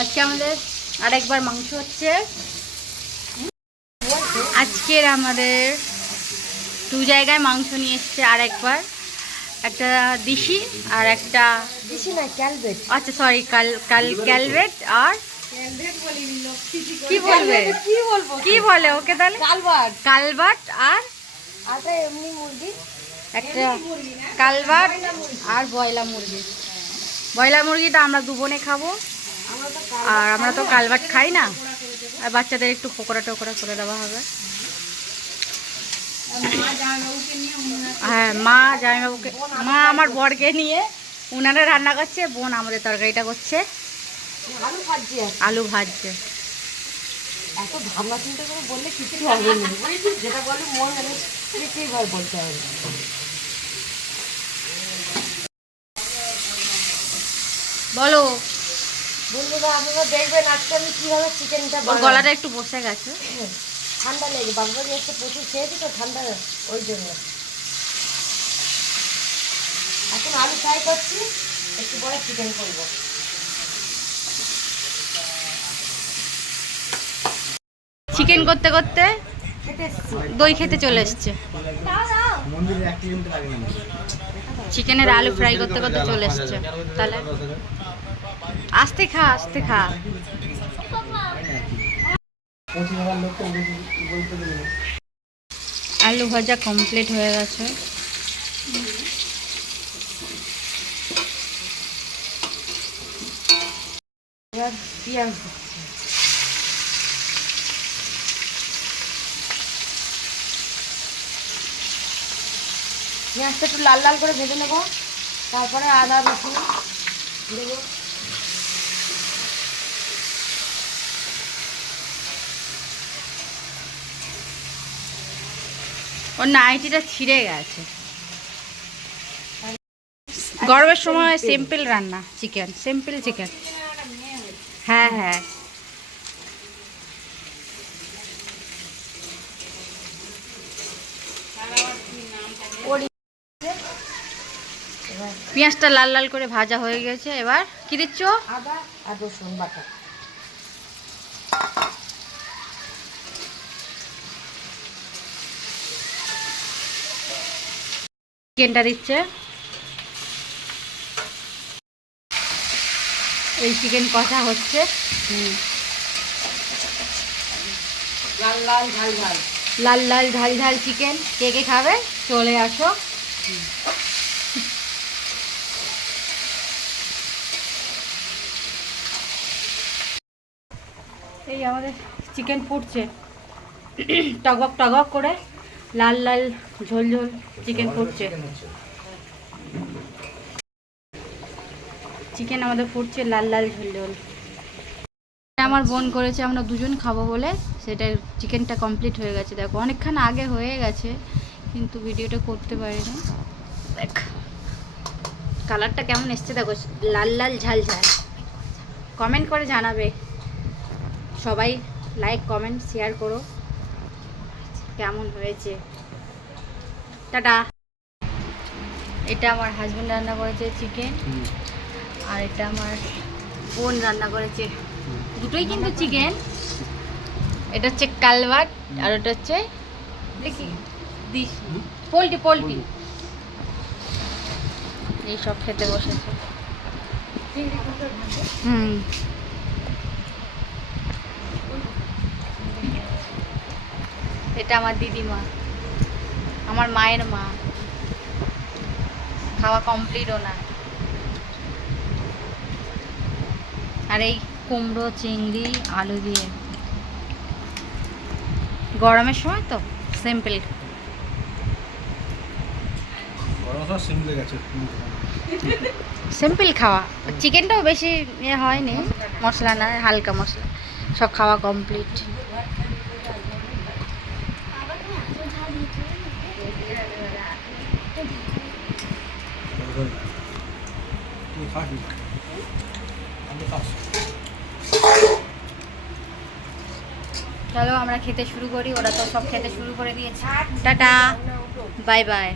আজকে আমাদের আরেকবার মাংস হচ্ছে। আজকের আমাদের 2 জায়গায় মাংস নিয়ে এসছে আরেকবার, একটা দিশি আর একটা দিশি না ক্যালভেট। আচ্ছা সরি ক্যালভেট আর কি বলবে কি বলে ওকে তাহলে কালবাট আর এমনি মুরগি একটা কালবাট আর ব্রয়লার মুরগিটা আমরা দুবোনে খাবো, আর আমরা তো কালবাট খাই না, আর বাচ্চাদের একটু পকোড়া টকোড়া করে দেওয়া হবে। হ্যাঁ মা জামাইবাবুকে, মা আমার বরকে নিয়ে উনারা রান্না করছে, বোন আমাদের তরকারিটা করছে, আলু ভাজছে। এত ভাবনা চিন্তা করে বললে কিছু হবে না, যেটা বলে মন সেইবার বলতে হবে। বলো বন্ধুরা, আপনারা দেখবেন আজকে আমি কীভাবে চিকেনটা বানাই। গলাটা একটু বসে গেছে, ঠান্ডা লেগে, বাবুবাড়ি একটা প্রচুর খেয়েছি তো ঠান্ডা, ওই জন্য। এখন আলু ফ্রাই করছি, একটু পরে চিকেন করবো। চিকেন করতে করতে দই খেতে চলে এসছে, চিকেনের আলু ফ্রাই করতে করতে চলে এসছে। তাহলে আস্তে খা আস্তে খা। আলু ভাজা কমপ্লিট হয়ে গেছে, এবার পেঁয়াজ দিচ্ছি। পেঁয়াজটা একটু লাল লাল করে ভেজে নেব, তারপরে আদা রসুন দেবো। ওর নাইটিটা ছিঁড়ে গেছে। গরমের সময় সিম্পল রান্না, চিকেন সিম্পল চিকেন। হ্যাঁ হ্যাঁ পেঁয়াজটা লাল লাল করে ভাজা হয়ে গেছে, এবার কি দিচ্ছ? আদা আর রসুন বাটা। চিকেনটা দিচ্ছে, এই চিকেন কষা হচ্ছে। লাল লাল ঝাল ঝাল, লাল লাল ঝাল ঝাল চিকেন। কে কে খাবে চলে আসো। এই আমাদের চিকেন ফুটছে টগবক টগবক করে, লাল লাল ঝোল ঝোল চিকেন ফুটছে। চিকেন আমাদের ফুটছে লাল লাল ঝোল ঝোল। আমার বোন করেছে, আমরা দুজন খাবো বলে, সেটা চিকেনটা কমপ্লিট হয়ে গেছে। দেখো অনেকক্ষণ আগে হয়ে গেছে, কিন্তু ভিডিওটা করতে পারিনি। দেখ কালারটা কেমন এসছে, দেখো লাল লাল ঝাল ঝাল। কমেন্ট করে জানাবে সবাই, লাইক কমেন্ট শেয়ার করো কেমন হয়েছে। টাটা। এটা আমার হাজবেন্ড রান্না করেছে চিকেন, আর এটা আমার বোন রান্না করেছে, দুটোই কিন্তু চিকেন। এটা হচ্ছে কালবাট আর ওটা হচ্ছে পোলট্রি। এইসব খেতে বসেছে। এটা আমার দিদিমা, আমার মায়ের মা, খাওয়া কমপ্লিট না। আর এই কুমড়ো চিংড়ি আলু দিয়ে, গরমের সময় তো সিম্পল। সিম্পল খাওয়া, চিকেনটাও বেশি ইয়ে হয়নি, মশলা না, হালকা মশলা, সব খাওয়া কমপ্লিট। চলো আমরা খেতে শুরু করি, ওরা তো সব খেতে শুরু করে দিয়েছে। Tata bye bye.